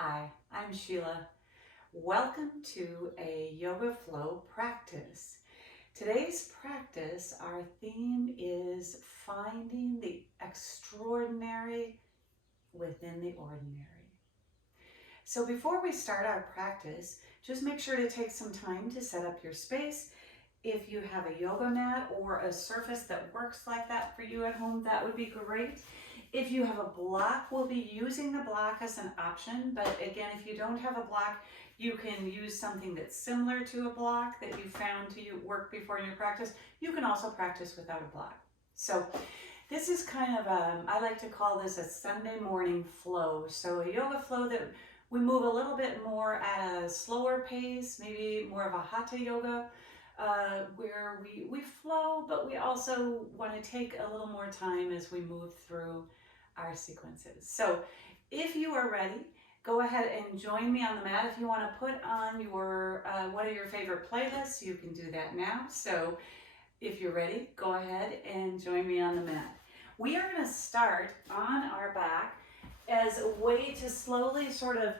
Hi, I'm Sheila. Welcome to a yoga flow practice. Today's practice, our theme is finding the extraordinary within the ordinary. So before we start our practice, just make sure to take some time to set up your space. If you have a yoga mat or a surface that works like that for you at home, that would be great. If you have a block, we'll be using the block as an option, but again, if you don't have a block, you can use something that's similar to a block that you found to work before in your practice. You can also practice without a block. So this is kind of, I like to call this a Sunday morning flow. So a yoga flow that we move a little bit more at a slower pace, maybe more of a hatha yoga, where we flow, but we also want to take a little more time as we move through our sequences. So if you are ready, go ahead and join me on the mat. If you want to put on your one of your favorite playlists, you can do that now. So if you're ready, go ahead and join me on the mat. We are going to start on our back as a way to slowly sort of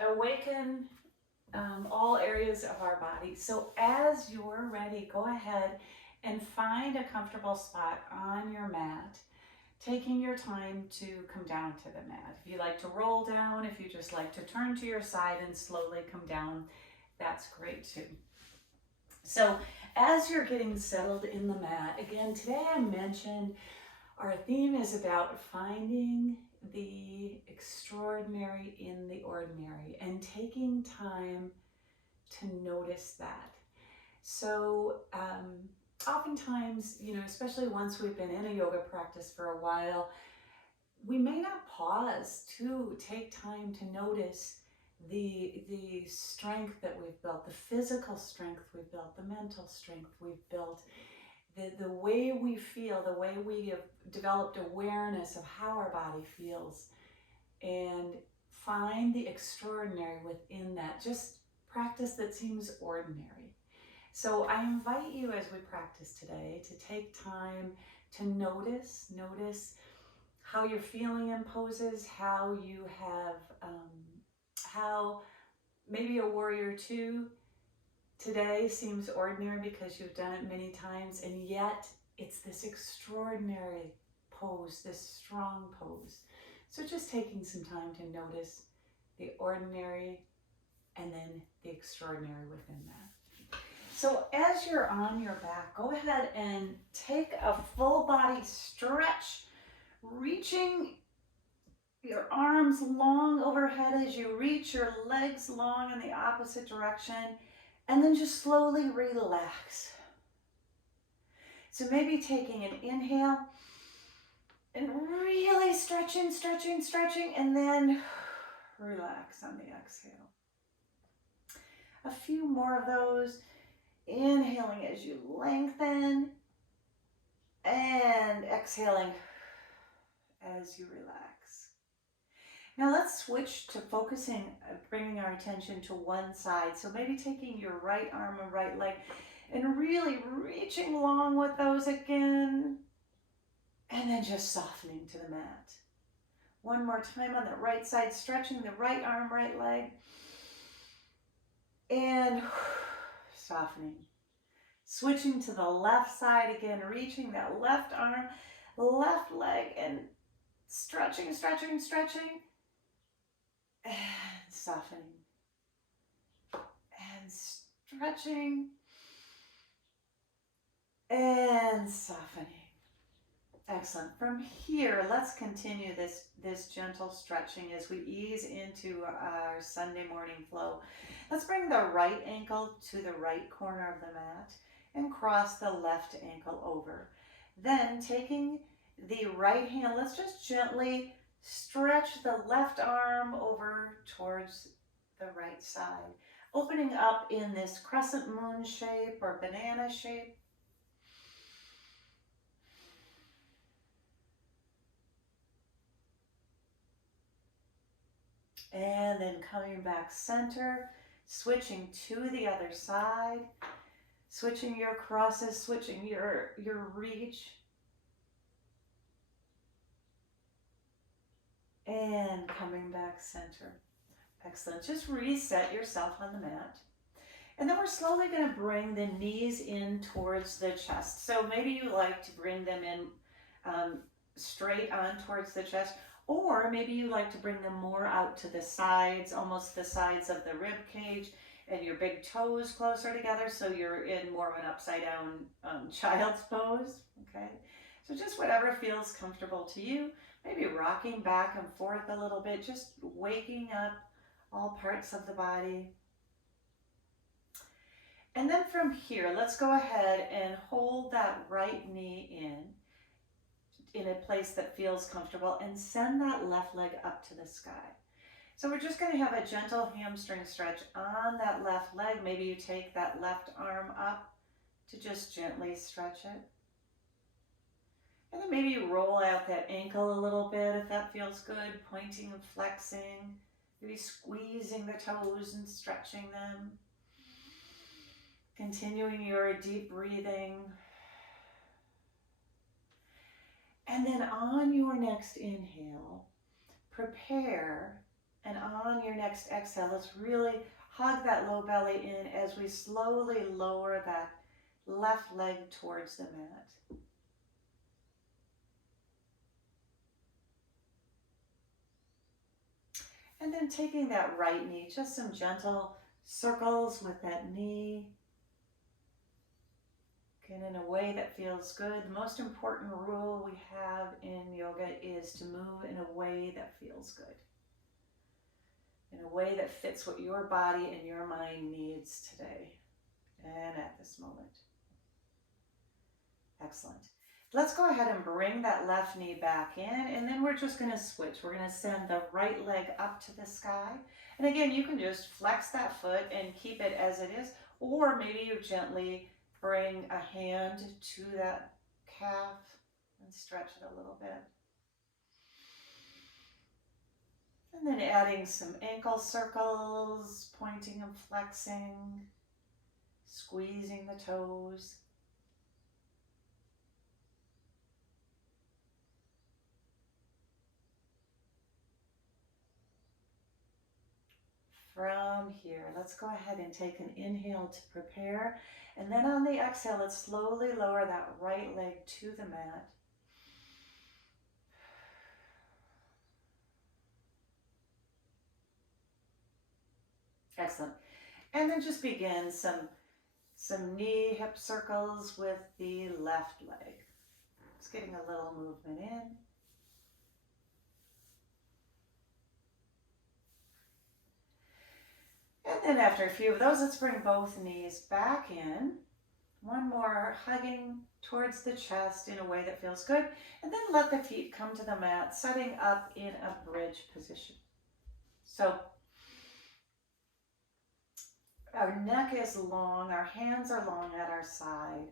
awaken all areas of our body. So as you're ready, go ahead and find a comfortable spot on your mat, taking your time to come down to the mat. If you like to roll down, if you just like to turn to your side and slowly come down, that's great too. So as you're getting settled in the mat, again, today I mentioned our theme is about finding the extraordinary in the ordinary and taking time to notice that. So oftentimes, especially once we've been in a yoga practice for a while, we may not pause to take time to notice the strength that we've built, the physical strength we've built, the mental strength we've built, the way we feel, the way we have developed awareness of how our body feels, and find the extraordinary within that, just practice that seems ordinary. So I invite you as we practice today to take time to notice how you're feeling in poses, how you have, how maybe a warrior two today seems ordinary because you've done it many times, and yet it's this extraordinary pose, this strong pose. So just taking some time to notice the ordinary and then the extraordinary within that. So as you're on your back, go ahead and take a full body stretch, reaching your arms long overhead as you reach your legs long in the opposite direction. And then just slowly relax. So maybe taking an inhale and really stretching, and then relax on the exhale. A few more of those. Inhaling as you lengthen and exhaling as you relax. Now let's switch to focusing, bringing our attention to one side. So maybe taking your right arm and right leg and really reaching long with those again. And then just softening to the mat. One more time on the right side, stretching the right arm, right leg. And softening. Switching to the left side again, reaching that left arm, left leg, and stretching. And softening. And stretching. And softening. Excellent. From here, let's continue this gentle stretching as we ease into our Sunday morning flow. Let's bring the right ankle to the right corner of the mat and cross the left ankle over. Then taking the right hand, let's just gently stretch the left arm over towards the right side, opening up in this crescent moon shape or banana shape. And then coming back center, switching to the other side, switching your crosses, switching your reach. And coming back center. Excellent. Just reset yourself on the mat. And then we're slowly going to bring the knees in towards the chest. So maybe you like to bring them in straight on towards the chest, or maybe you like to bring them more out to the sides, almost the sides of the rib cage, and your big toes closer together, so you're in more of an upside down child's pose. Okay, so just whatever feels comfortable to you. Maybe rocking back and forth a little bit, just waking up all parts of the body. And then from here, let's go ahead and hold that right knee in a place that feels comfortable, and send that left leg up to the sky. So we're just going to have a gentle hamstring stretch on that left leg. Maybe you take that left arm up to just gently stretch it. And then maybe you roll out that ankle a little bit if that feels good, pointing and flexing, maybe squeezing the toes and stretching them. Continuing your deep breathing. And then on your next inhale, prepare, and on your next exhale, let's really hug that low belly in as we slowly lower that left leg towards the mat. And then taking that right knee, just some gentle circles with that knee. Again, in a way that feels good. The most important rule we have in yoga is to move in a way that feels good. In a way that fits what your body and your mind needs today and at this moment. Excellent. Let's go ahead and bring that left knee back in, and then we're just going to switch. We're going to send the right leg up to the sky. And again, you can just flex that foot and keep it as it is, or maybe you gently bring a hand to that calf and stretch it a little bit. And then adding some ankle circles, pointing and flexing, squeezing the toes. From here, let's go ahead and take an inhale to prepare. And then on the exhale, let's slowly lower that right leg to the mat. Excellent. And then just begin some knee hip circles with the left leg. Just getting a little movement in. And then after a few of those, let's bring both knees back in. One more, hugging towards the chest in a way that feels good. And then let the feet come to the mat, setting up in a bridge position. So our neck is long, our hands are long at our side,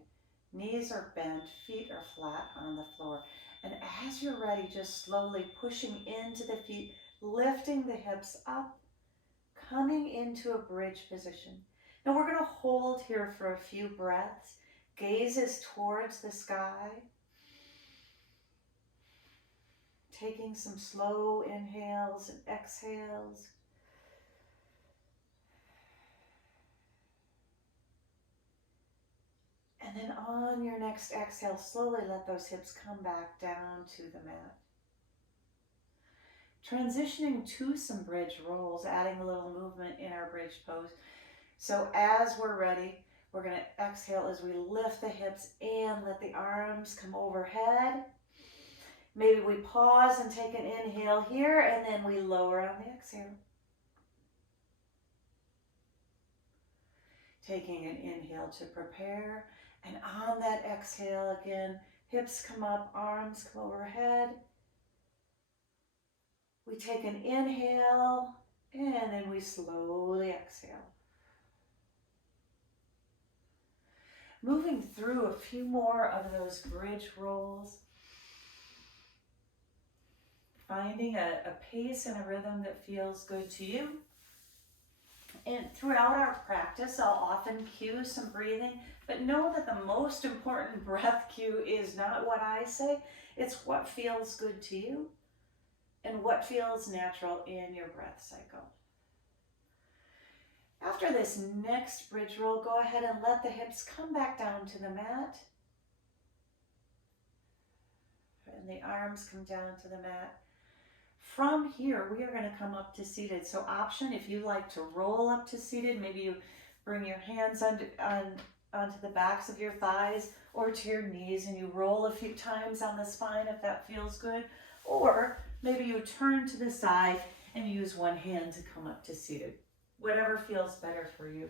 knees are bent, feet are flat on the floor. And as you're ready, just slowly pushing into the feet, lifting the hips up, coming into a bridge position. Now we're going to hold here for a few breaths. Gazes towards the sky. Taking some slow inhales and exhales. And then on your next exhale, slowly let those hips come back down to the mat. Transitioning to some bridge rolls, adding a little movement in our bridge pose. So as we're ready, we're going to exhale as we lift the hips and let the arms come overhead. Maybe we pause and take an inhale here, and then we lower on the exhale. Taking an inhale to prepare, and on that exhale again, hips come up, arms come overhead. We take an inhale, and then we slowly exhale. Moving through a few more of those bridge rolls. Finding a pace and a rhythm that feels good to you. And throughout our practice, I'll often cue some breathing, but know that the most important breath cue is not what I say, it's what feels good to you and what feels natural in your breath cycle. After this next bridge roll, go ahead and let the hips come back down to the mat. And the arms come down to the mat. From here, we are going to come up to seated. So option, if you like to roll up to seated, maybe you bring your hands onto the backs of your thighs or to your knees and you roll a few times on the spine if that feels good. Or maybe you turn to the side and use one hand to come up to seated. Whatever feels better for you.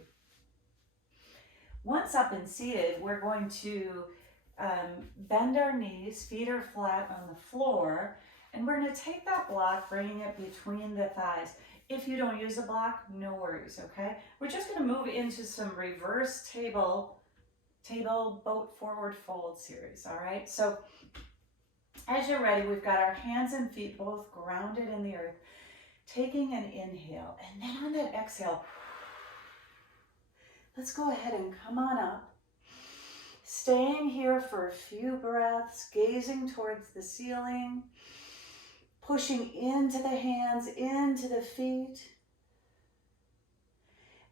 Once up and seated, we're going to bend our knees, feet are flat on the floor, and we're going to take that block, bringing it between the thighs. If you don't use a block, no worries, okay? We're just going to move into some reverse table boat forward fold series, all right? So as you're ready, we've got our hands and feet both grounded in the earth, taking an inhale, and then on that exhale, let's go ahead and come on up. Staying here for a few breaths, gazing towards the ceiling, pushing into the hands, into the feet.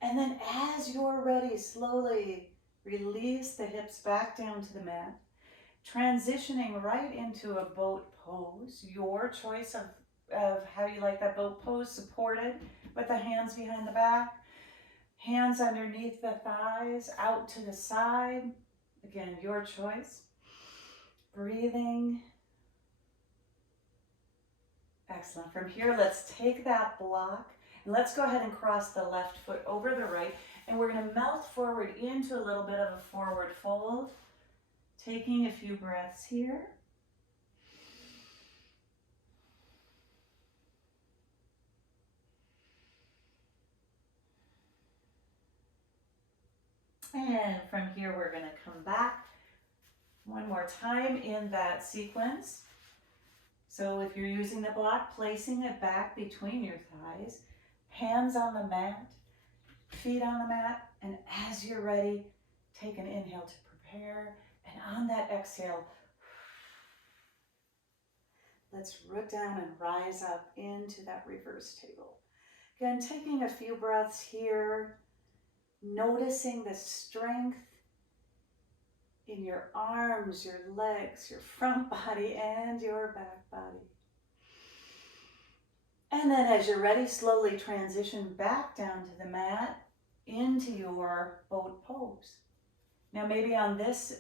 And then as you're ready, slowly release the hips back down to the mat, transitioning right into a boat pose. Your choice of how you like that boat pose, supported with the hands behind the back, hands underneath the thighs, out to the side. Again, your choice. Breathing. Excellent. From here, let's take that block and let's go ahead and cross the left foot over the right. And we're going to melt forward into a little bit of a forward fold. Taking a few breaths here. And from here, we're going to come back one more time in that sequence. So if you're using the block, placing it back between your thighs, hands on the mat, feet on the mat, and as you're ready, take an inhale to prepare, and on that exhale, let's root down and rise up into that reverse table. Again, taking a few breaths here, noticing the strength in your arms, your legs, your front body, and your back body. And then as you're ready, slowly transition back down to the mat into your boat pose. Now maybe on this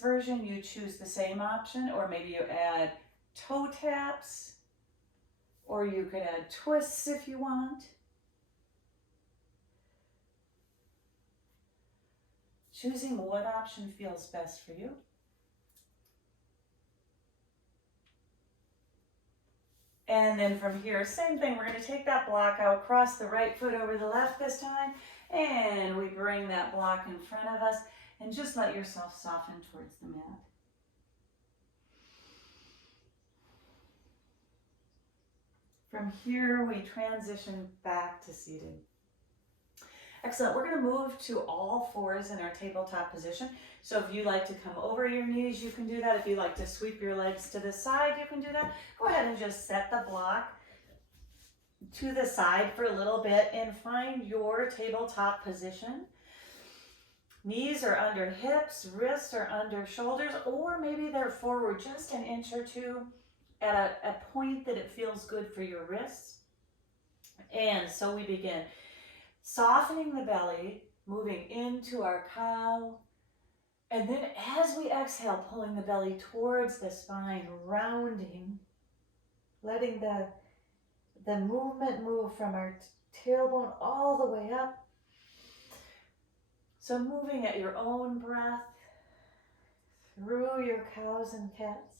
version you choose the same option, or maybe you add toe taps, or you could add twists if you want. Choosing what option feels best for you. And then from here, same thing, we're going to take that block out, cross the right foot over the left this time, and we bring that block in front of us, and just let yourself soften towards the mat. From here, we transition back to seated. Excellent. We're going to move to all fours in our tabletop position. So if you like to come over your knees, you can do that. If you like to sweep your legs to the side, you can do that. Go ahead and just set the block to the side for a little bit and find your tabletop position. Knees are under hips, wrists are under shoulders, or maybe they're forward just an inch or two at a point that it feels good for your wrists. And so we begin. Softening the belly, moving into our cow, and then as we exhale, pulling the belly towards the spine, rounding, letting the movement move from our tailbone all the way up. So moving at your own breath through your cows and cats.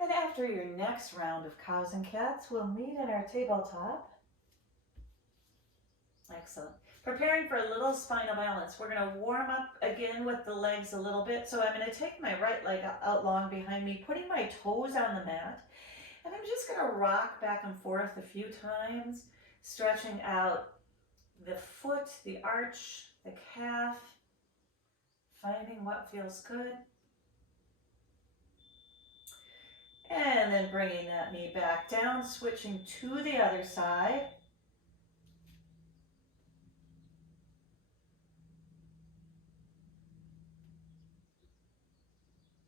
And after your next round of cows and cats, we'll meet in our tabletop. Excellent. Preparing for a little spinal balance. We're going to warm up again with the legs a little bit. So I'm going to take my right leg out long behind me, putting my toes on the mat. And I'm just going to rock back and forth a few times, stretching out the foot, the arch, the calf, finding what feels good. And then bringing that knee back down, switching to the other side.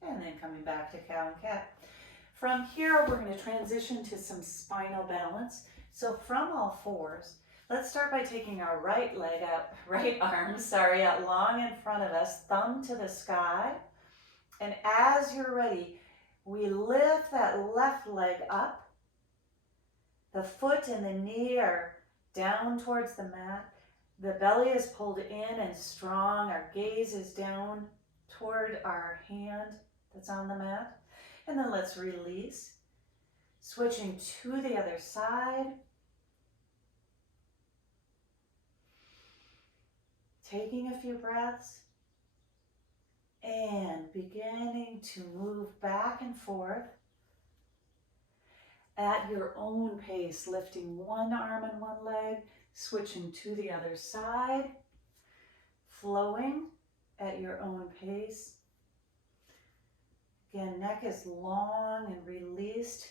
And then coming back to cow and cat. From here, we're going to transition to some spinal balance. So from all fours, let's start by taking our right leg out, right arm, out long in front of us, thumb to the sky. And as you're ready, we lift that left leg up. The foot and the knee are down towards the mat. The belly is pulled in and strong. Our gaze is down toward our hand that's on the mat. And then let's release. Switching to the other side. Taking a few breaths. And beginning to move back and forth at your own pace, lifting one arm and one leg, switching to the other side, flowing at your own pace. Again, neck is long and released.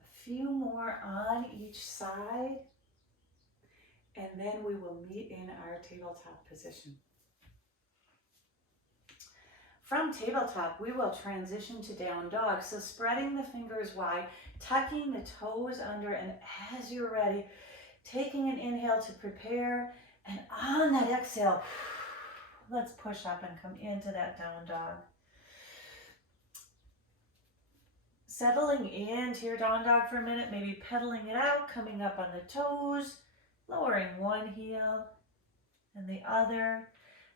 A few more on each side, and then we will meet in our tabletop position. From tabletop, we will transition to down dog. So spreading the fingers wide, tucking the toes under, and as you're ready, taking an inhale to prepare, and on that exhale, let's push up and come into that down dog. Settling into your down dog for a minute, maybe pedaling it out, coming up on the toes, lowering one heel and the other,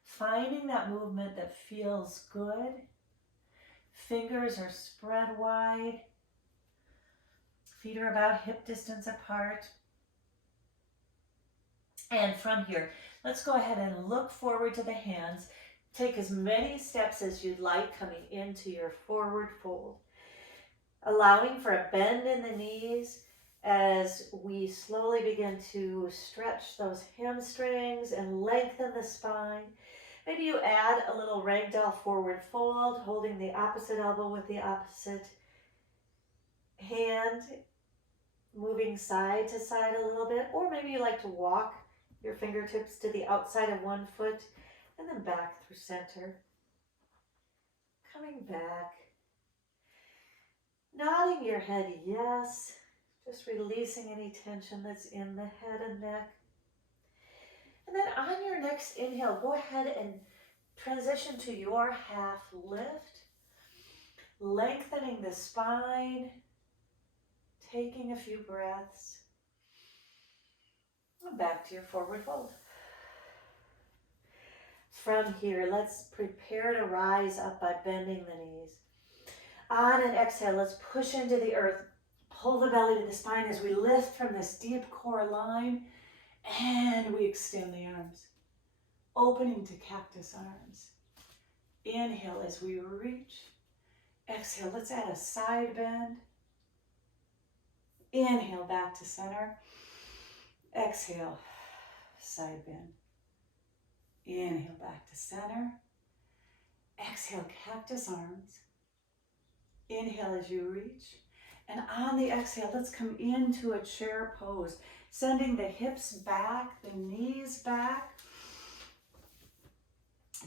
finding that movement that feels good. Fingers are spread wide. Feet are about hip distance apart. And from here, let's go ahead and look forward to the hands. Take as many steps as you'd like coming into your forward fold. Allowing for a bend in the knees as we slowly begin to stretch those hamstrings and lengthen the spine. Maybe you add a little ragdoll forward fold, holding the opposite elbow with the opposite hand, moving side to side a little bit, or maybe you like to walk your fingertips to the outside of one foot and then back through center. Coming back. Nodding your head yes, just releasing any tension that's in the head and neck. And then on your next inhale, go ahead and transition to your half lift, lengthening the spine, taking a few breaths, and back to your forward fold. From here, let's prepare to rise up by bending the knees. On an exhale, let's push into the earth. Pull the belly to the spine as we lift from this deep core line, and we extend the arms, opening to cactus arms. Inhale as we reach. Exhale, let's add a side bend. Inhale back to center. Exhale, side bend. Inhale back to center. Exhale, cactus arms. Inhale as you reach. And on the exhale, let's come into a chair pose, sending the hips back, the knees back.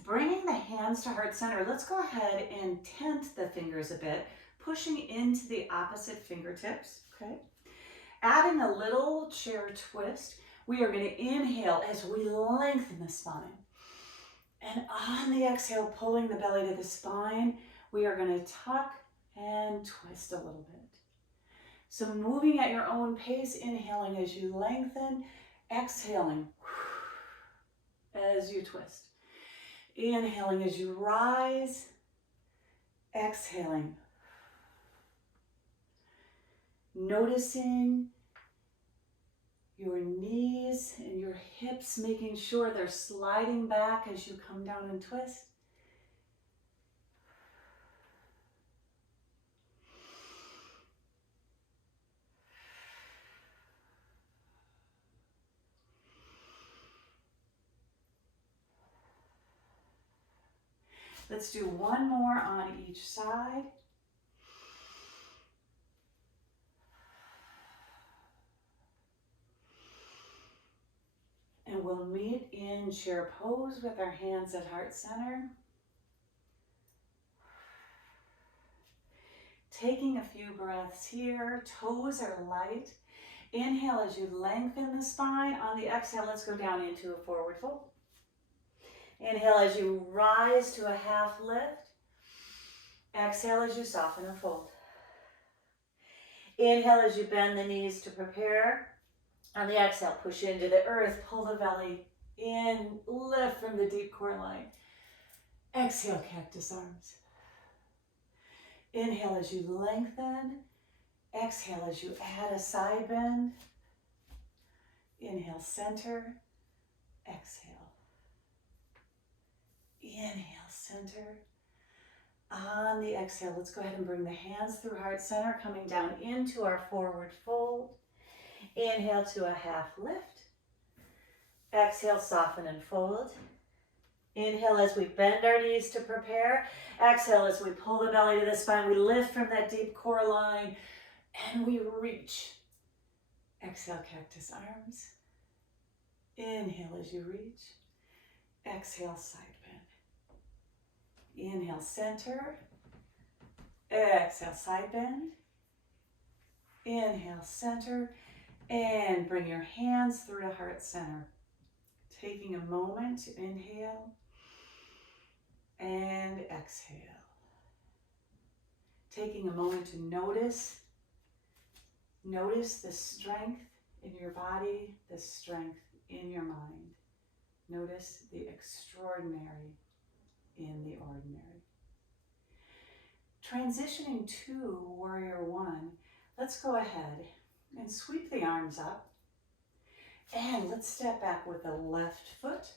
Bringing the hands to heart center, let's go ahead and tent the fingers a bit, pushing into the opposite fingertips, okay? Adding a little chair twist, we are going to inhale as we lengthen the spine. And on the exhale, pulling the belly to the spine, we are going to tuck and twist a little bit. So moving at your own pace, inhaling as you lengthen, exhaling as you twist. Inhaling as you rise, exhaling. Noticing your knees and your hips, making sure they're sliding back as you come down and twist. Let's do one more on each side. And we'll meet in chair pose with our hands at heart center. Taking a few breaths here, toes are light. Inhale as you lengthen the spine. On the exhale, let's go down into a forward fold. Inhale as you rise to a half lift. Exhale as you soften and fold. Inhale as you bend the knees to prepare. On the exhale, push into the earth, pull the belly in, lift from the deep core line. Exhale, cactus arms. Inhale as you lengthen. Exhale as you add a side bend. Inhale, center. Exhale. Inhale, center. On the exhale, let's go ahead and bring the hands through heart center, coming down into our forward fold. Inhale to a half lift. Exhale, soften and fold. Inhale as we bend our knees to prepare. Exhale as we pull the belly to the spine. We lift from that deep core line and we reach. Exhale, cactus arms. Inhale as you reach. Exhale, side bend. Inhale, center. Exhale, side bend. Inhale, center. And bring your hands through to heart center. Taking a moment to inhale and exhale. Taking a moment to notice the strength in your body, the strength in your mind. Notice the extraordinary in the ordinary. Transitioning to Warrior One, let's go ahead and sweep the arms up. And let's step back with the left foot.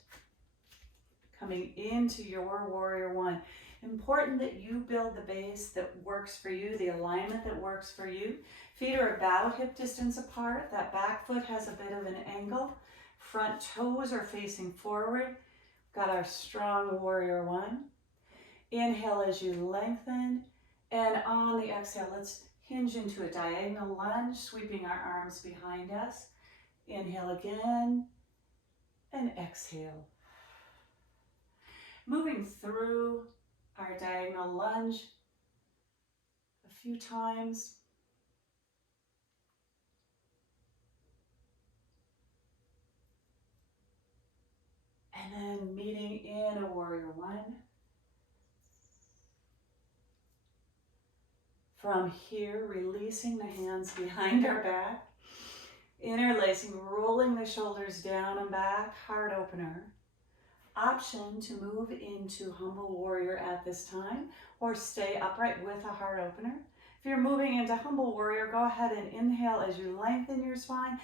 Coming into your Warrior One. Important that you build the base that works for you, the alignment that works for you. Feet are about hip distance apart. That back foot has a bit of an angle. Front toes are facing forward. Got our strong Warrior One. Inhale as you lengthen. And on the exhale, let's hinge into a diagonal lunge, sweeping our arms behind us. Inhale again, and exhale. Moving through our diagonal lunge a few times. And then meeting in a Warrior One. From here, releasing the hands behind our back, interlacing, rolling the shoulders down and back, heart opener. Option to move into Humble Warrior at this time, or stay upright with a heart opener. If you're moving into Humble Warrior, go ahead and inhale as you lengthen your spine.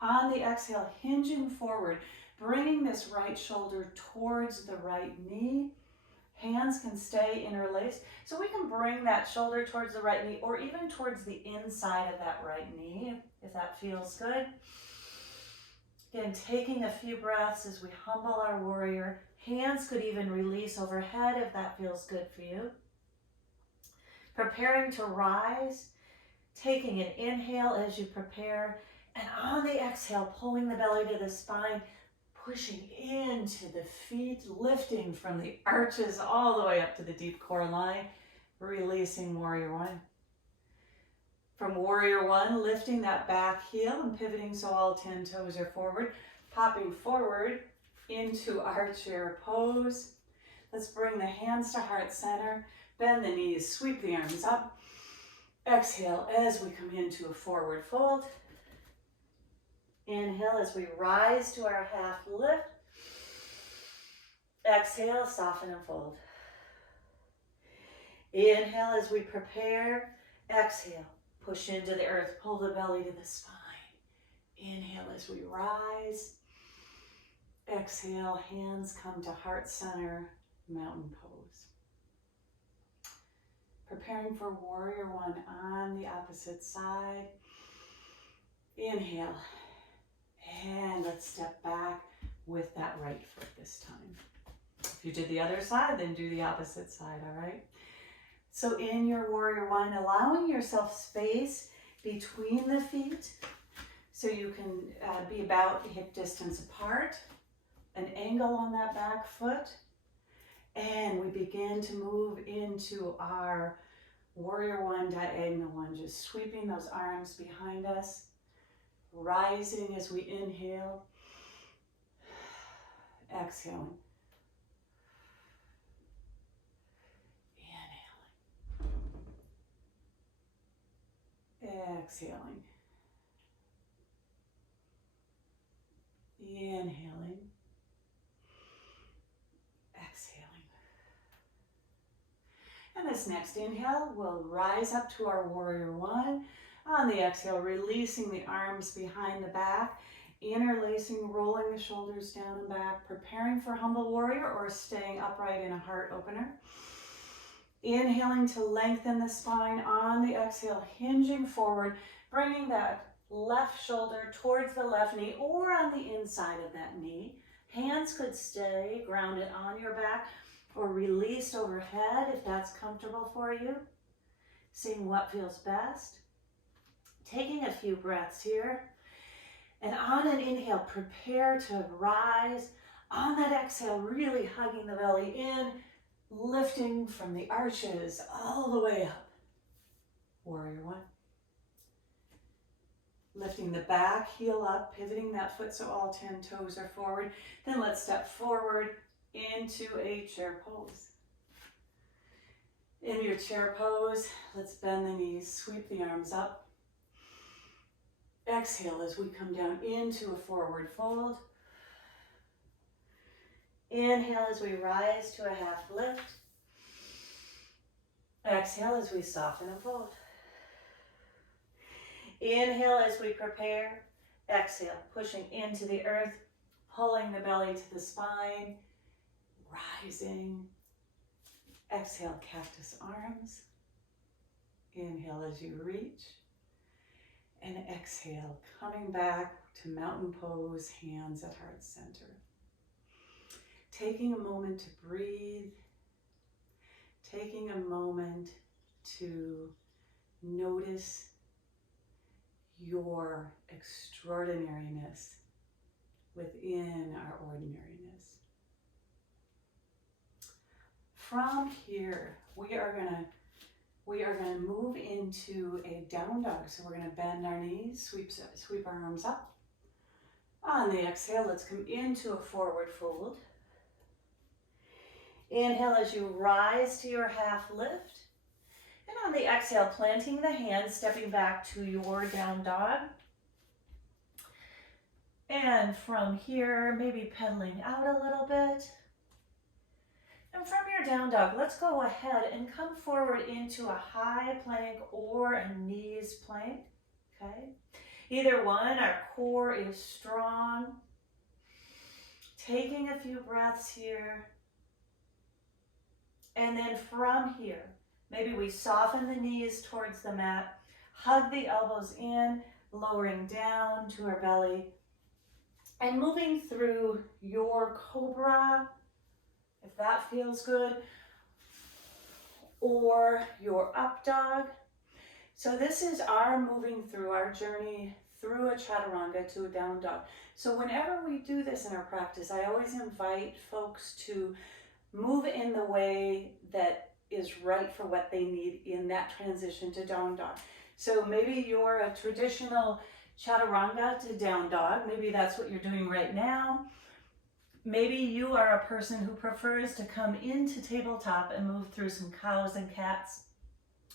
On the exhale, hinging forward, bringing this right shoulder towards the right knee. Hands can stay interlaced, so we can bring that shoulder towards the right knee or even towards the inside of that right knee, if that feels good. Again, taking a few breaths as we humble our warrior. Hands could even release overhead if that feels good for you. Preparing to rise, taking an inhale as you prepare, and on the exhale, pulling the belly to the spine, pushing into the feet, lifting from the arches all the way up to the deep core line, releasing Warrior One. From Warrior One, lifting that back heel and pivoting so all 10 toes are forward, popping forward into our chair pose. Let's bring the hands to heart center, bend the knees, sweep the arms up. Exhale as we come into a forward fold. Inhale as we rise to our half lift. Exhale, soften and fold. Inhale as we prepare. Exhale, push into the earth, pull the belly to the spine. Inhale as we rise. Exhale, hands come to heart center, mountain pose. Preparing for Warrior One on the opposite side. Inhale. And let's step back with that right foot this time. If you did the other side, then do the opposite side, all right? So in your warrior one, allowing yourself space between the feet so you can be about hip distance apart, an angle on that back foot, and we begin to move into our warrior one, diagonal lunges, sweeping those arms behind us, rising as we inhale, exhaling. Exhaling. Inhaling. Exhaling. And this next inhale, we'll rise up to our warrior one. On the exhale, releasing the arms behind the back, interlacing, rolling the shoulders down and back, preparing for humble warrior or staying upright in a heart opener. Inhaling to lengthen the spine. On the exhale, hinging forward, bringing that left shoulder towards the left knee or on the inside of that knee. Hands could stay grounded on your back or released overhead if that's comfortable for you. Seeing what feels best. Taking a few breaths here. And on an inhale, prepare to rise. On that exhale, really hugging the belly in, lifting from the arches all the way up. Warrior one. Lifting the back heel up, pivoting that foot so all 10 toes are forward. Then let's step forward into a chair pose. In your chair pose, let's bend the knees, sweep the arms up. Exhale as we come down into a forward fold. Inhale as we rise to a half lift. Exhale as we soften and fold. Inhale as we prepare. Exhale, pushing into the earth, pulling the belly to the spine, rising. Exhale, cactus arms. Inhale as you reach. And exhale, coming back to mountain pose, hands at heart center. Taking a moment to breathe, taking a moment to notice your extraordinariness within our ordinariness. From here, we are gonna move into a down dog. So we're gonna bend our knees, sweep our arms up. On the exhale, let's come into a forward fold. Inhale as you rise to your half lift. And on the exhale, planting the hands, stepping back to your down dog. And from here, maybe pedaling out a little bit. And from your down dog, let's go ahead and come forward into a high plank or a knees plank, okay? Either one, our core is strong. Taking a few breaths here. And then from here, maybe we soften the knees towards the mat, hug the elbows in, lowering down to our belly, and moving through your cobra, if that feels good, or your up dog. So this is our moving through our journey through a chaturanga to a down dog. So whenever we do this in our practice, I always invite folks to move in the way that is right for what they need in that transition to down dog. So maybe you're a traditional chaturanga to down dog. Maybe that's what you're doing right now. Maybe you are a person who prefers to come into tabletop and move through some cows and cats.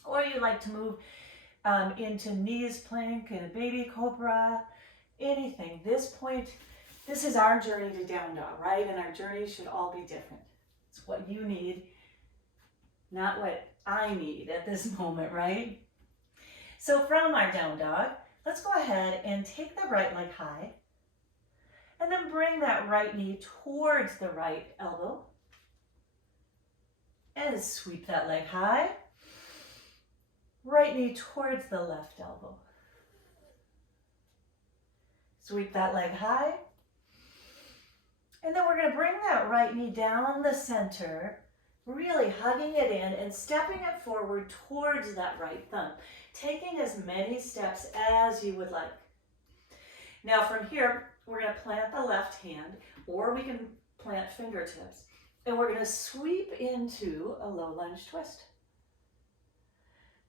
Or you like to move into knees plank and a baby cobra, anything. This is our journey to down dog, right? And our journeys should all be different. It's what you need, not what I need at this moment, right? So from our down dog, let's go ahead and take the right leg high and then bring that right knee towards the right elbow and sweep that leg high. Right knee towards the left elbow. Sweep that leg high. And then we're going to bring that right knee down the center, really hugging it in and stepping it forward towards that right thumb, taking as many steps as you would like. Now from here, we're going to plant the left hand, or we can plant fingertips, and we're going to sweep into a low lunge twist.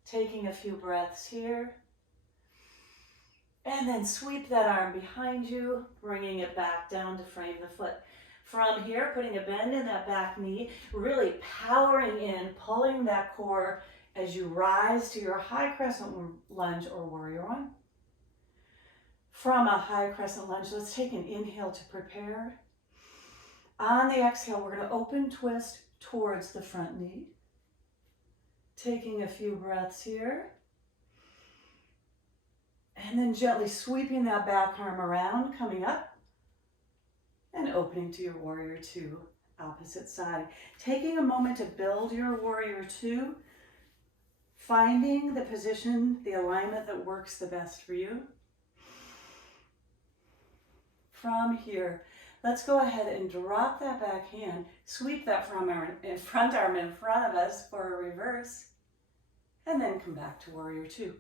Taking a few breaths here. And then sweep that arm behind you, bringing it back down to frame the foot. From here, putting a bend in that back knee, really powering in, pulling that core as you rise to your high crescent lunge or warrior one. From a high crescent lunge, let's take an inhale to prepare. On the exhale, we're going to open twist towards the front knee. Taking a few breaths here. And then gently sweeping that back arm around, coming up and opening to your warrior two, opposite side. Taking a moment to build your warrior two, finding the position, the alignment that works the best for you. From here, let's go ahead and drop that back hand, sweep that front arm in front of us for a reverse, and then come back to warrior two.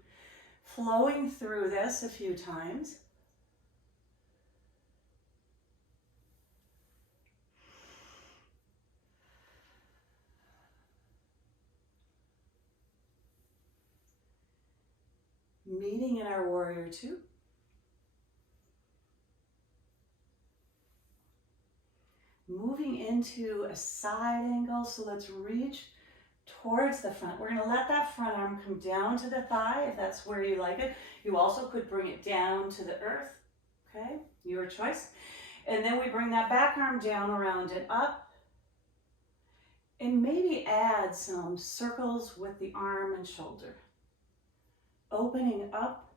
Flowing through this a few times. Meeting in our warrior two. Moving into a side angle, so let's reach towards the front. We're going to let that front arm come down to the thigh if that's where you like it. You also could bring it down to the earth, okay? Your choice. And then we bring that back arm down, around and up. And maybe add some circles with the arm and shoulder. Opening up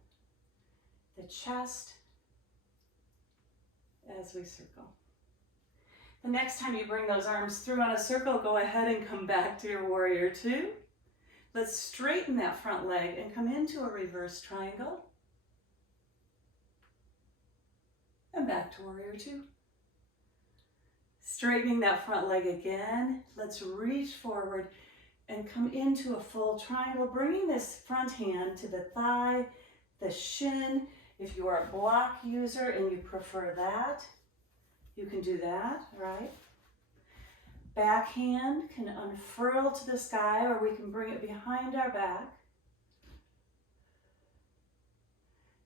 the chest as we circle. The next time you bring those arms through on a circle, go ahead and come back to your warrior two. Let's straighten that front leg and come into a reverse triangle. And back to warrior two. Straightening that front leg again. Let's reach forward and come into a full triangle, bringing this front hand to the thigh, the shin. If you are a block user and you prefer that, you can do that, right? Back hand can unfurl to the sky, or we can bring it behind our back.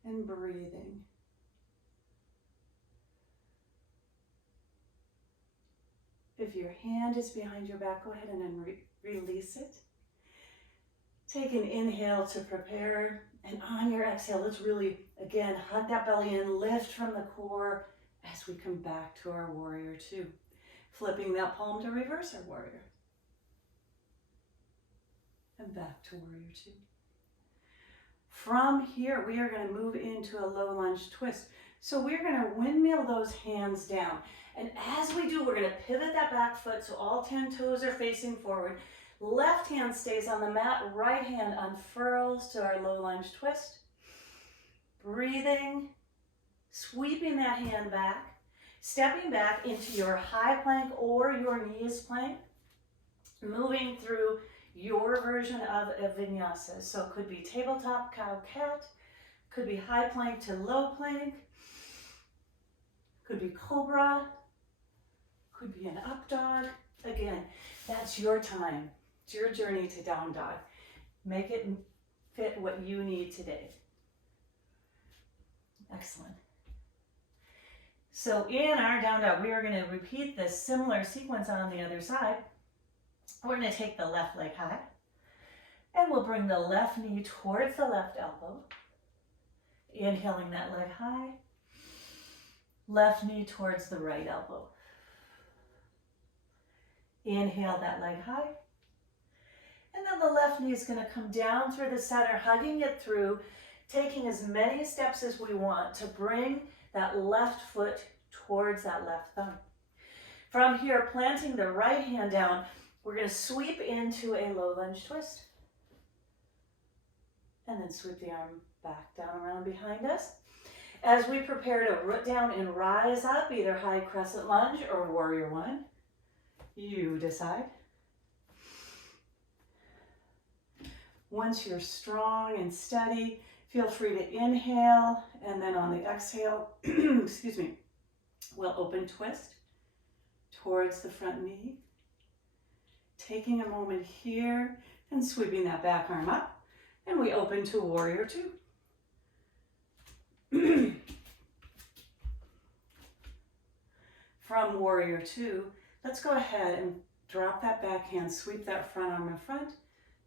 And breathing. If your hand is behind your back, go ahead and then release it. Take an inhale to prepare, and on your exhale, let's really, again, hug that belly in, lift from the core as we come back to our warrior two. Flipping that palm to reverse our warrior. And back to warrior two. From here, we are going to move into a low lunge twist. So we're going to windmill those hands down. And as we do, we're going to pivot that back foot so all 10 toes are facing forward. Left hand stays on the mat, right hand unfurls to our low lunge twist. Breathing, sweeping that hand back, stepping back into your high plank or your knees plank, moving through your version of a vinyasa. So it could be tabletop cow-cat, could be high plank to low plank, could be cobra, could be an up dog. Again, that's your time. It's your journey to down dog. Make it fit what you need today. Excellent. So in our down dog, we are going to repeat this similar sequence on the other side. We're going to take the left leg high, and we'll bring the left knee towards the left elbow. Inhaling that leg high. Left knee towards the right elbow. Inhale that leg high. And then the left knee is going to come down through the center, hugging it through, taking as many steps as we want to bring that left foot towards that left thumb. From here, planting the right hand down, we're going to sweep into a low lunge twist. And then sweep the arm back down around behind us. As we prepare to root down and rise up, either high crescent lunge or warrior one, you decide. Once you're strong and steady, feel free to inhale, and then on the exhale, excuse me, we'll open twist towards the front knee. Taking a moment here and sweeping that back arm up, and we open to warrior two. From warrior two, let's go ahead and drop that back hand, sweep that front arm in front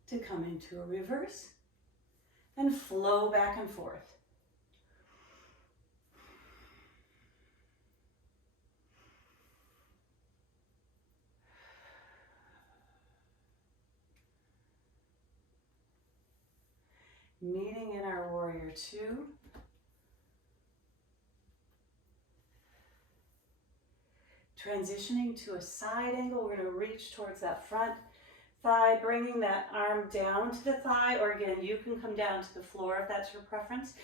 to come into a reverse and flow back and forth. Meeting in our warrior two. Transitioning to a side angle, we're going to reach towards that front thigh, bringing that arm down to the thigh, or again, you can come down to the floor if that's your preference.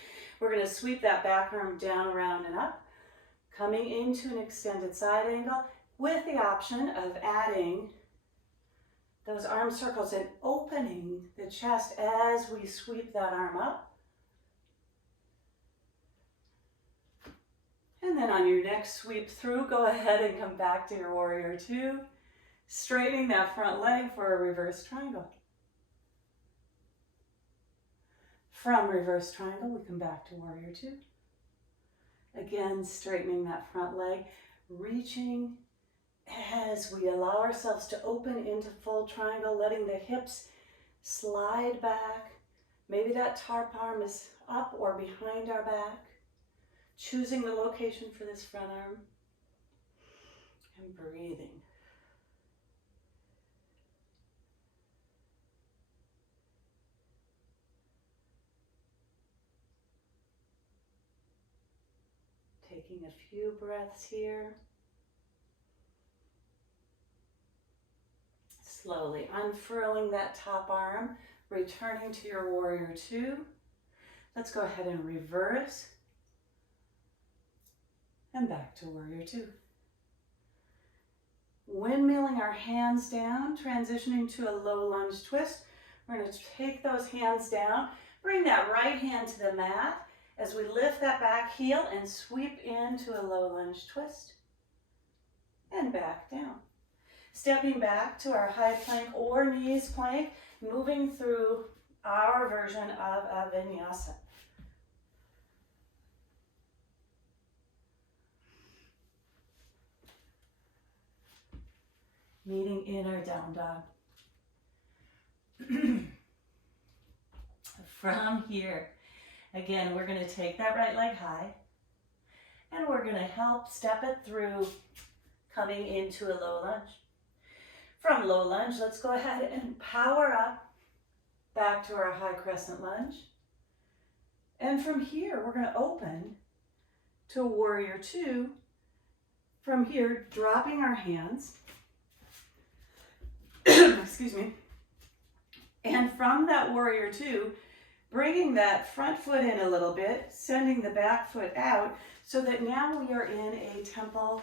We're going to sweep that back arm down, around, and up, coming into an extended side angle with the option of adding those arm circles and opening the chest as we sweep that arm up. And then on your next sweep through, go ahead and come back to your warrior two, straightening that front leg for a reverse triangle. From reverse triangle, we come back to warrior two. Again, straightening that front leg, reaching as we allow ourselves to open into full triangle, letting the hips slide back. Maybe that tarp arm is up or behind our back. Choosing the location for this front arm and breathing. Taking a few breaths here. Slowly unfurling that top arm, returning to your warrior two. Let's go ahead and reverse. And back to warrior two. Windmilling our hands down, transitioning to a low lunge twist. We're going to take those hands down, bring that right hand to the mat as we lift that back heel and sweep into a low lunge twist. And back down. Stepping back to our high plank or knees plank, moving through our version of a vinyasa. Meeting in our down dog. From here, again, we're going to take that right leg high, and we're going to help step it through, coming into a low lunge. From low lunge, let's go ahead and power up back to our high crescent lunge. And from here, we're going to open to warrior two. From here, dropping our hands, excuse me, and from that warrior two, bringing that front foot in a little bit, sending the back foot out, so that now we are in a temple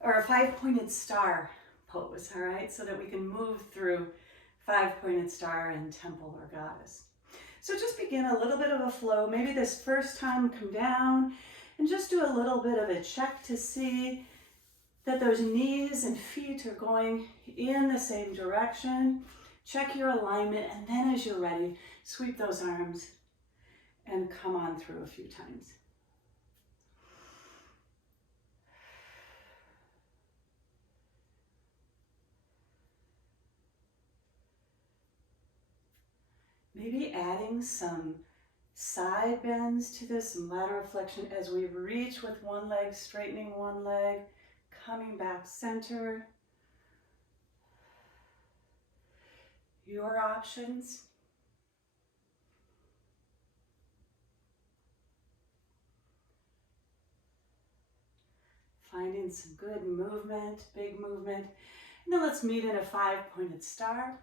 or a five-pointed star pose, all right? So that we can move through five-pointed star and temple or goddess. So just begin a little bit of a flow. Maybe this first time come down and just do a little bit of a check to see that those knees and feet are going in the same direction. Check your alignment, and then as you're ready, sweep those arms and come on through a few times. Maybe adding some side bends to this, some lateral flexion as we reach with one leg, straightening one leg, coming back center. Your options. Finding some good movement, big movement. And then let's meet in a five-pointed star.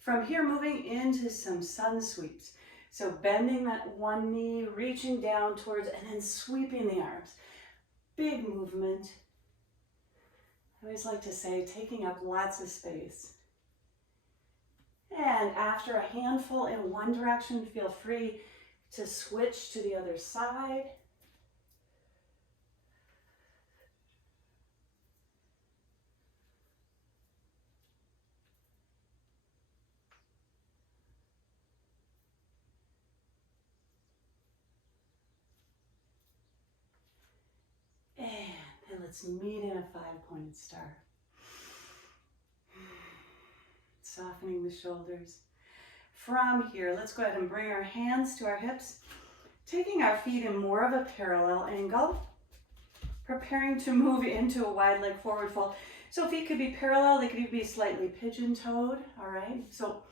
From here, moving into some sun sweeps. So bending that one knee, reaching down towards, and then sweeping the arms. Big movement. I always like to say, taking up lots of space. And after a handful in one direction, feel free to switch to the other side. And then let's meet in a 5-pointed star. Softening the shoulders. From here, let's go ahead and bring our hands to our hips, taking our feet in more of a parallel angle, preparing to move into a wide leg forward fold. So feet could be parallel, they could even be slightly pigeon-toed, all right? So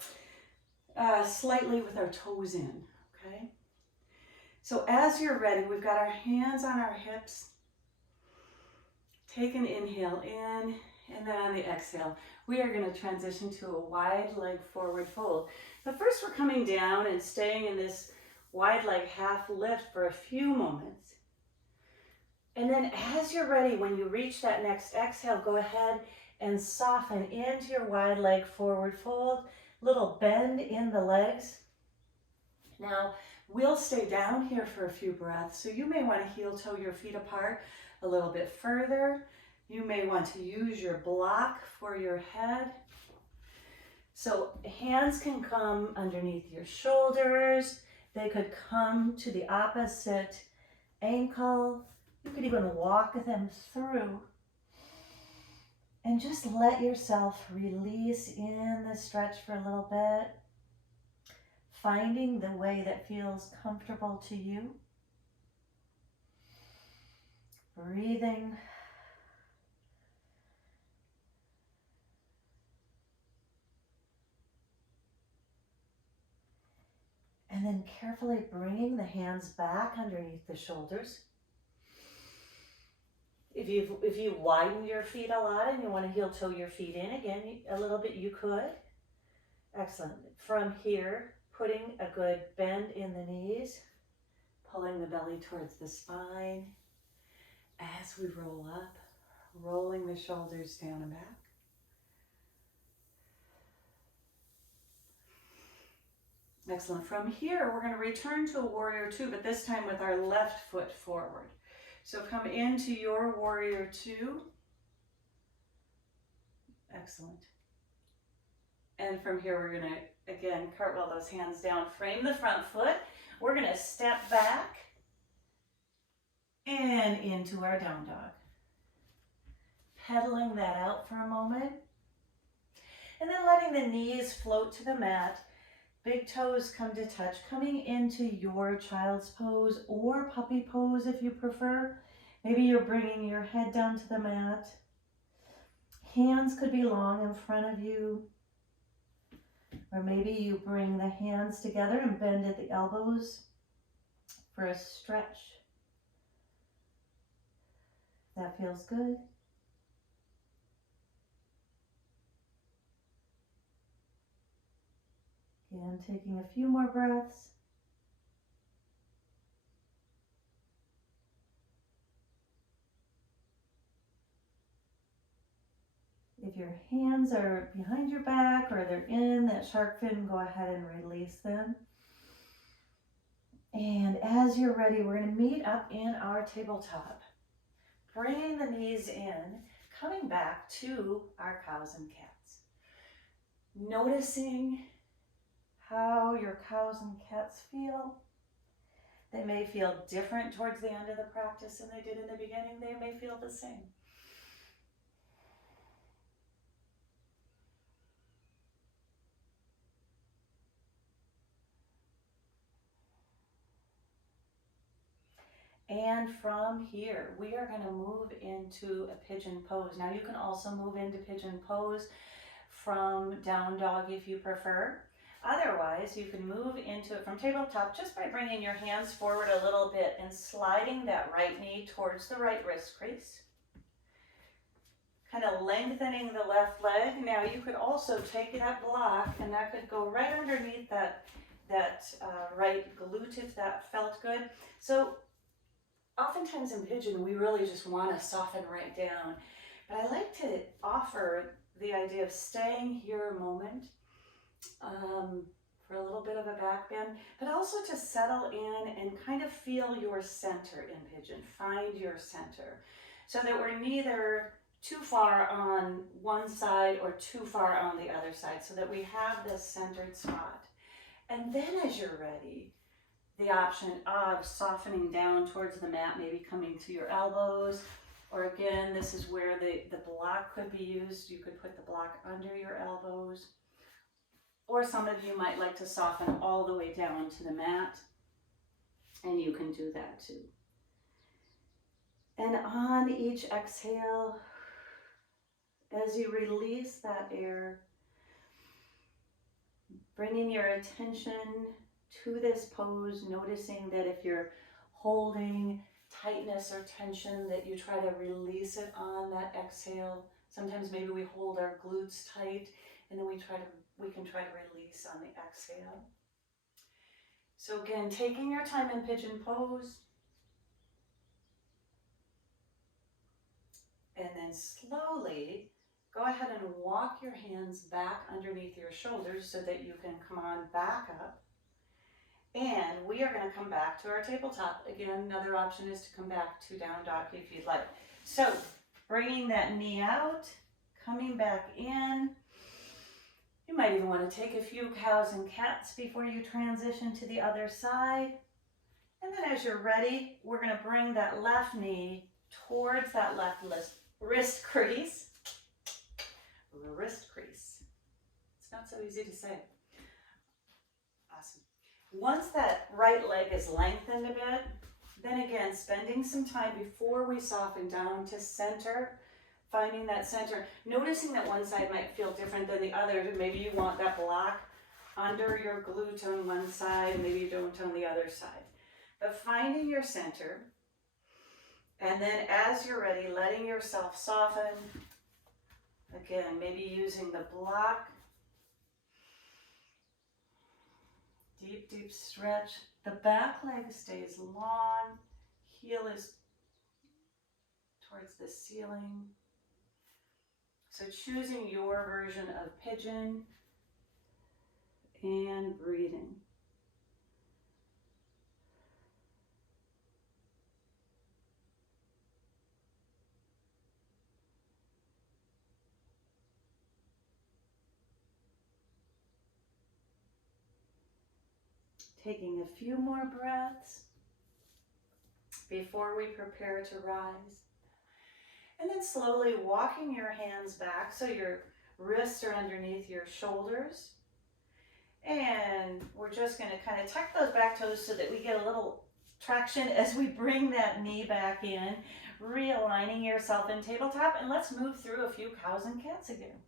slightly with our toes in, okay? So as you're ready, we've got our hands on our hips. Take an inhale in, and then on the exhale, we are going to transition to a wide leg forward fold. But first we're coming down and staying in this wide leg half lift for a few moments. And then as you're ready, when you reach that next exhale, go ahead and soften into your wide leg forward fold. Little bend in the legs. Now, we'll stay down here for a few breaths. So you may want to heel toe your feet apart a little bit further. You may want to use your block for your head. So hands can come underneath your shoulders. They could come to the opposite ankle. You could even walk them through. And just let yourself release in the stretch for a little bit. Finding the way that feels comfortable to you. Breathing. And then carefully bringing the hands back underneath the shoulders. If you widen your feet a lot and you want to heel toe your feet in again a little bit, you could. Excellent. From here, putting a good bend in the knees, pulling the belly towards the spine as we roll up, rolling the shoulders down and back. Excellent. From here, we're going to return to a warrior two, but this time with our left foot forward. So come into your warrior two. Excellent. And from here, we're going to, again, cartwheel those hands down, frame the front foot. We're going to step back and into our down dog. Pedaling that out for a moment. And then letting the knees float to the mat. Big toes come to touch, coming into your child's pose or puppy pose if you prefer. Maybe you're bringing your head down to the mat. Hands could be long in front of you. Or maybe you bring the hands together and bend at the elbows for a stretch. That feels good. Again, taking a few more breaths. If your hands are behind your back or they're in that shark fin, go ahead and release them. And as you're ready, we're going to meet up in our tabletop. Bringing the knees in, coming back to our cows and cats. Noticing how your cows and cats feel. They may feel different towards the end of the practice than they did in the beginning. They may feel the same. And from here, we are going to move into a pigeon pose. Now you can also move into pigeon pose from down dog if you prefer. Otherwise, you can move into it from tabletop just by bringing your hands forward a little bit and sliding that right knee towards the right wrist crease. Kind of lengthening the left leg. Now you could also take that block and that could go right underneath that that right glute if that felt good. So oftentimes in pigeon, we really just want to soften right down. But I like to offer the idea of staying here a moment for a little bit of a back bend, but also to settle in and kind of feel your center in pigeon. Find your center so that we're neither too far on one side or too far on the other side, so that we have this centered spot. And then as you're ready, the option of softening down towards the mat, maybe coming to your elbows, or again, this is where the block could be used. You could put the block under your elbows, or some of you might like to soften all the way down to the mat, and you can do that too. And on each exhale, as you release that air, bringing your attention to this pose, noticing that if you're holding tightness or tension, that you try to release it on that exhale. Sometimes maybe we hold our glutes tight and then we can try to release on the exhale. So again, taking your time in pigeon pose, and then slowly go ahead and walk your hands back underneath your shoulders so that you can come on back up. And we are going to come back to our tabletop. Again, another option is to come back to down dog if you'd like. So bringing that knee out, coming back in. You might even want to take a few cows and cats before you transition to the other side. And then as you're ready, we're going to bring that left knee towards that left wrist crease. Wrist crease. It's not so easy to say. Awesome. Once that right leg is lengthened a bit, then again, spending some time before we soften down to center, finding that center, noticing that one side might feel different than the other. Maybe you want that block under your glute on one side, maybe you don't on the other side. But finding your center, and then as you're ready, letting yourself soften. Again, maybe using the block. Deep, deep stretch. The back leg stays long. Heel is towards the ceiling. So choosing your version of pigeon and breathing. Taking a few more breaths before we prepare to rise. And then slowly walking your hands back so your wrists are underneath your shoulders. And we're just going to kind of tuck those back toes so that we get a little traction as we bring that knee back in, realigning yourself in tabletop. And let's move through a few cows and cats again.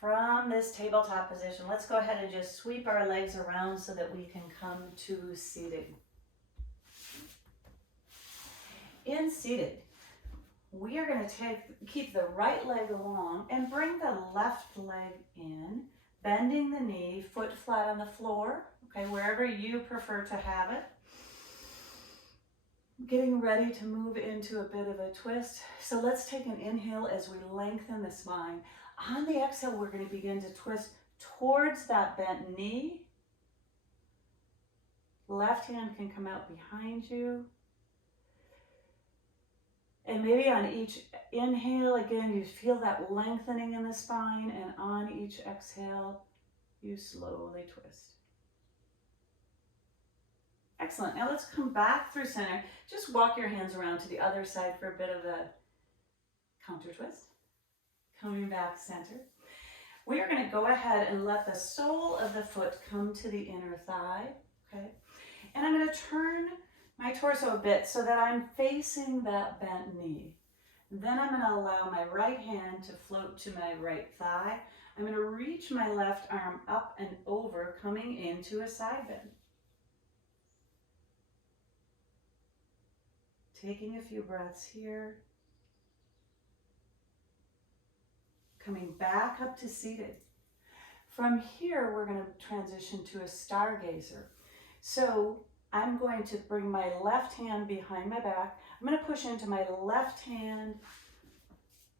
From this tabletop position, let's go ahead and just sweep our legs around so that we can come to seated. In seated, we are going to keep the right leg long and bring the left leg in, bending the knee, foot flat on the floor, okay, wherever you prefer to have it. Getting ready to move into a bit of a twist. So let's take an inhale as we lengthen the spine. On the exhale, we're going to begin to twist towards that bent knee. Left hand can come out behind you. And maybe on each inhale, again, you feel that lengthening in the spine, and on each exhale, you slowly twist. Excellent. Now let's come back through center. Just walk your hands around to the other side for a bit of a counter twist. Coming back center. We are going to go ahead and let the sole of the foot come to the inner thigh. Okay. And I'm going to turn my torso a bit so that I'm facing that bent knee. Then I'm going to allow my right hand to float to my right thigh. I'm going to reach my left arm up and over, coming into a side bend. Taking a few breaths here. Coming back up to seated. From here, we're going to transition to a stargazer. So I'm going to bring my left hand behind my back. I'm going to push into my left hand,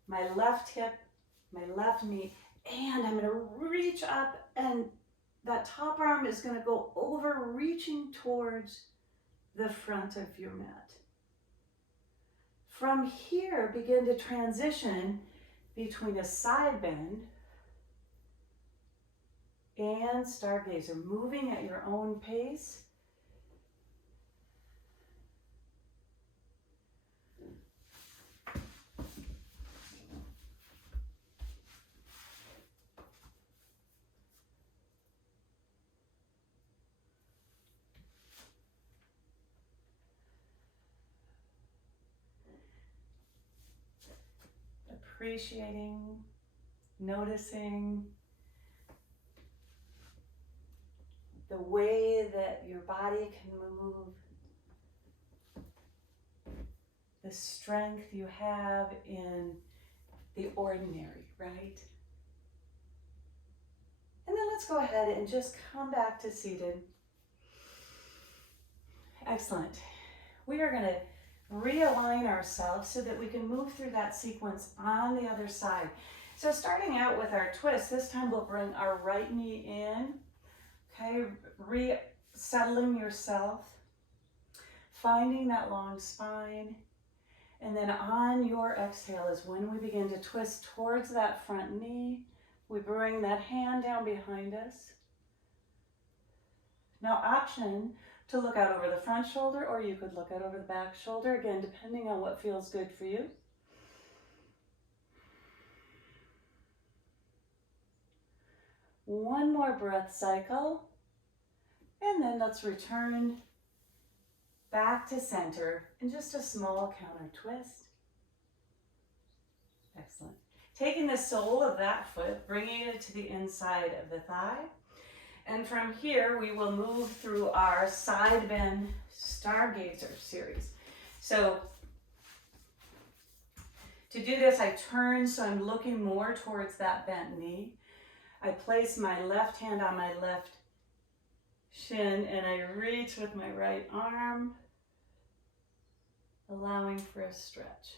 my left hip, my left knee, and I'm going to reach up, and that top arm is going to go over, reaching towards the front of your mat. From here, begin to transition between a side bend and stargazer, moving at your own pace. Appreciating, noticing the way that your body can move, the strength you have in the ordinary, right? And then let's go ahead and just come back to seated. Excellent. We are going to realign ourselves so that we can move through that sequence on the other side. So starting out with our twist, this time we'll bring our right knee in, okay, resettling yourself, finding that long spine, and then on your exhale is when we begin to twist towards that front knee. We bring that hand down behind us. Now, option to look out over the front shoulder, or you could look out over the back shoulder, again, depending on what feels good for you. One more breath cycle, and then let's return back to center in just a small counter twist. Excellent. Taking the sole of that foot, bringing it to the inside of the thigh. And from here, we will move through our side bend stargazer series. So to do this, I turn so I'm looking more towards that bent knee. I place my left hand on my left shin and I reach with my right arm, allowing for a stretch.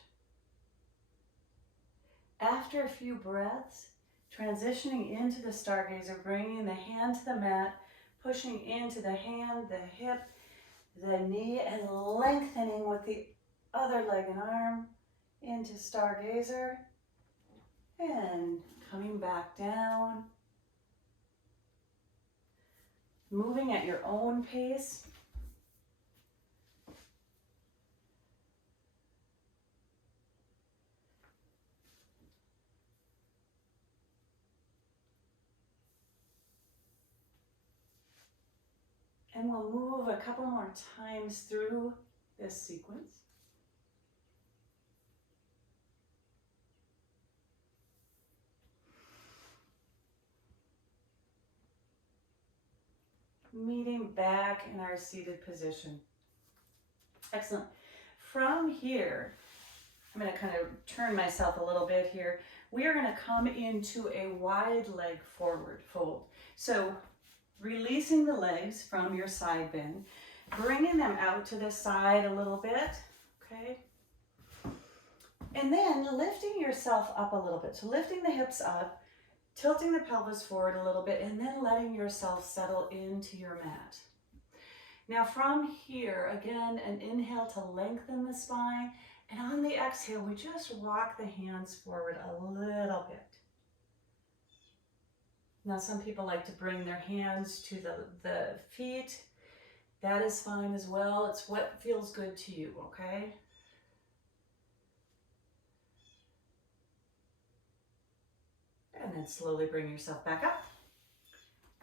After a few breaths, transitioning into the stargazer, bringing the hand to the mat, pushing into the hand, the hip, the knee, and lengthening with the other leg and arm into stargazer, and coming back down. Moving at your own pace. And we'll move a couple more times through this sequence. Meeting back in our seated position. Excellent. From here, I'm going to kind of turn myself a little bit here. We are going to come into a wide leg forward fold. So releasing the legs from your side bend, bringing them out to the side a little bit, okay? And then lifting yourself up a little bit. So lifting the hips up, tilting the pelvis forward a little bit, and then letting yourself settle into your mat. Now from here, again, an inhale to lengthen the spine, and on the exhale, we just walk the hands forward a little bit. Now some people like to bring their hands to the feet. That is fine as well. It's what feels good to you, okay? And then slowly bring yourself back up.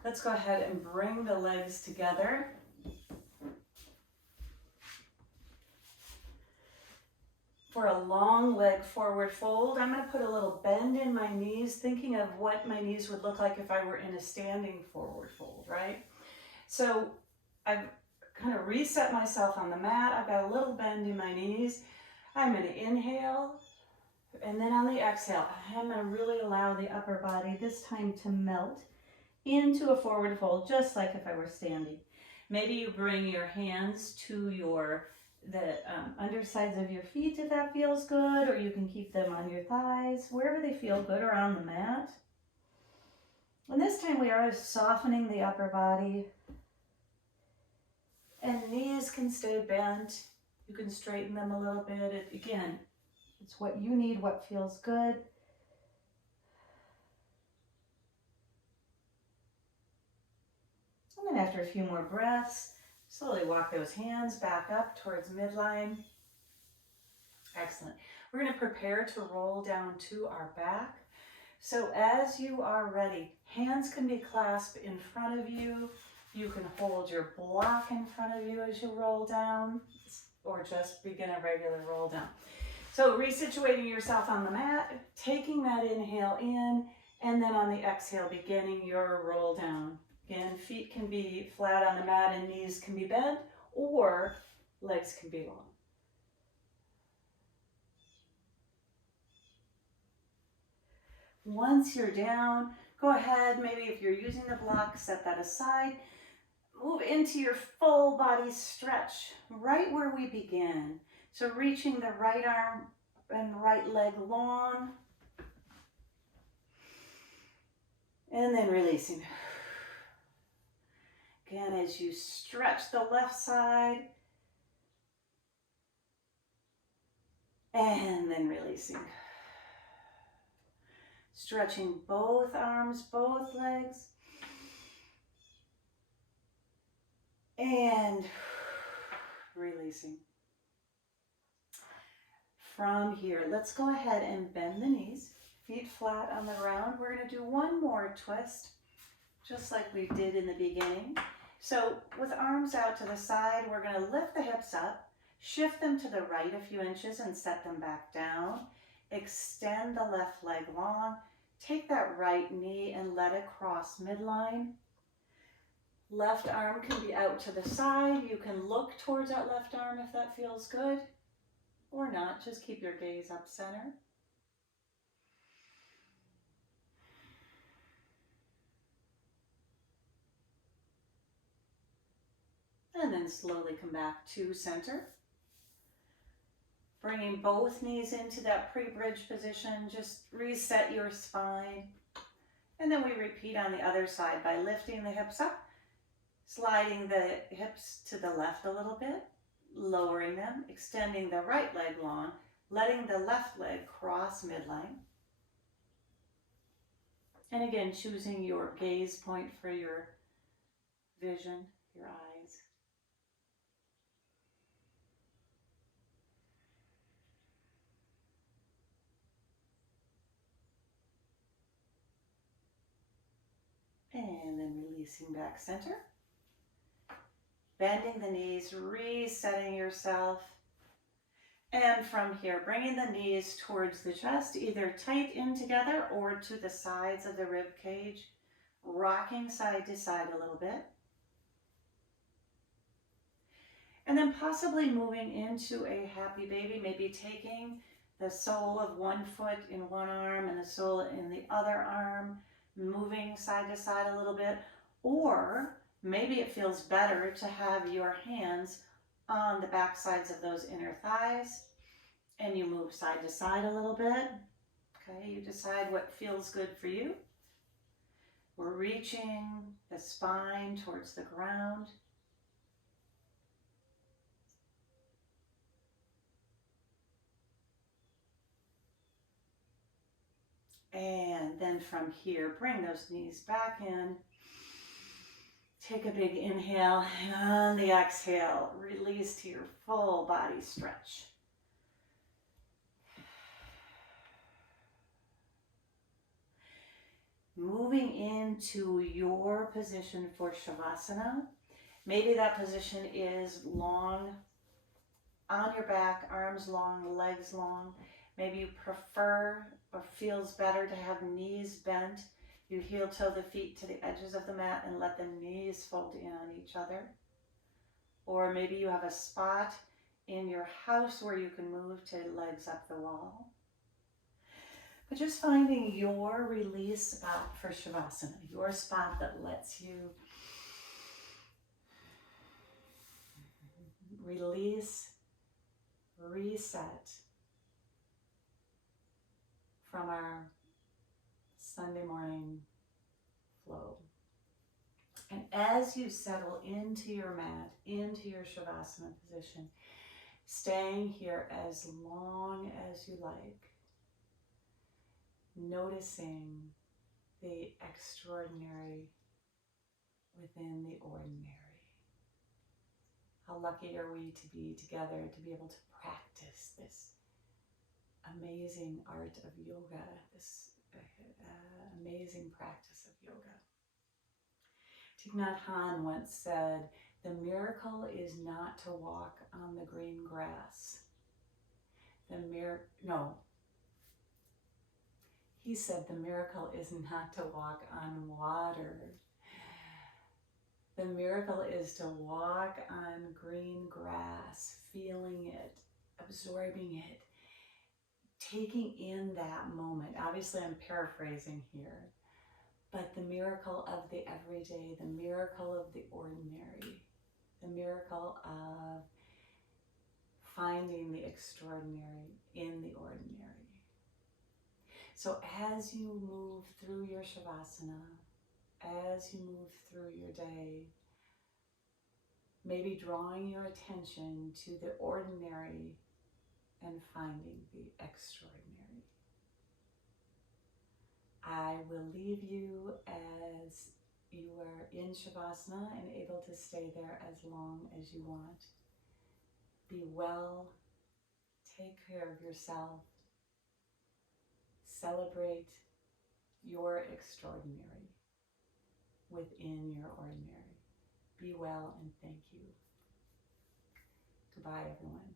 Let's go ahead and bring the legs together. For a long leg forward fold, I'm going to put a little bend in my knees, thinking of what my knees would look like if I were in a standing forward fold, right? So I've kind of reset myself on the mat. I've got a little bend in my knees. I'm going to inhale, and then on the exhale, I'm going to really allow the upper body this time to melt into a forward fold, just like if I were standing. Maybe you bring your hands to the undersides of your feet if that feels good, or you can keep them on your thighs, wherever they feel good, or on the mat. And this time we are softening the upper body, and knees can stay bent. You can straighten them a little bit. Again, it's what you need, what feels good. And then after a few more breaths, slowly walk those hands back up towards midline. Excellent. We're going to prepare to roll down to our back. So as you are ready, hands can be clasped in front of you. You can hold your block in front of you as you roll down, or just begin a regular roll down. So resituating yourself on the mat, taking that inhale in, and then on the exhale, beginning your roll down. Again, feet can be flat on the mat and knees can be bent, or legs can be long. Once you're down, go ahead, maybe if you're using the block, set that aside. Move into your full body stretch, right where we begin. So reaching the right arm and right leg long, and then releasing. Again, as you stretch the left side, and then releasing. Stretching both arms, both legs, and releasing. From here, let's go ahead and bend the knees, feet flat on the ground. We're going to do one more twist, just like we did in the beginning. So with arms out to the side, we're going to lift the hips up, shift them to the right a few inches and set them back down. Extend the left leg long. Take that right knee and let it cross midline. Left arm can be out to the side. You can look towards that left arm if that feels good, or not. Just keep your gaze up center. And then slowly come back to center. Bringing both knees into that pre-bridge position, just reset your spine. And then we repeat on the other side by lifting the hips up, sliding the hips to the left a little bit, lowering them, extending the right leg long, letting the left leg cross midline. And again, choosing your gaze point for your vision, your eyes. And then releasing back center. Bending the knees, resetting yourself. And from here, bringing the knees towards the chest, either tight in together or to the sides of the rib cage, rocking side to side a little bit. And then possibly moving into a happy baby, maybe taking the sole of one foot in one arm and the sole in the other arm, moving side to side a little bit, or maybe it feels better to have your hands on the back sides of those inner thighs and you move side to side a little bit. Okay, you decide what feels good for you. We're reaching the spine towards the ground. And then from here, bring those knees back in. Take a big inhale, and on the exhale, release to your full body stretch. Moving into your position for Shavasana. Maybe that position is long on your back, arms long, legs long. Maybe you prefer or feels better to have knees bent. You heel toe the feet to the edges of the mat and let the knees fold in on each other. Or maybe you have a spot in your house where you can move to legs up the wall. But just finding your release spot for Shavasana, your spot that lets you release, reset from our Sunday morning flow. And as you settle into your mat, into your Shavasana position, staying here as long as you like, noticing the extraordinary within the ordinary. How lucky are we to be together, to be able to practice this amazing art of yoga, this amazing practice of yoga. Thich Nhat Hanh once said, "The miracle is not to walk on the green grass. He said the miracle is not to walk on water. The miracle is to walk on green grass, feeling it, absorbing it, taking in that moment." Obviously, I'm paraphrasing here, but the miracle of the everyday, the miracle of the ordinary, the miracle of finding the extraordinary in the ordinary. So as you move through your Shavasana, as you move through your day, maybe drawing your attention to the ordinary and finding the extraordinary. I will leave you as you are in Shavasana and able to stay there as long as you want. Be well, take care of yourself, celebrate your extraordinary within your ordinary. Be well and thank you. Goodbye, everyone.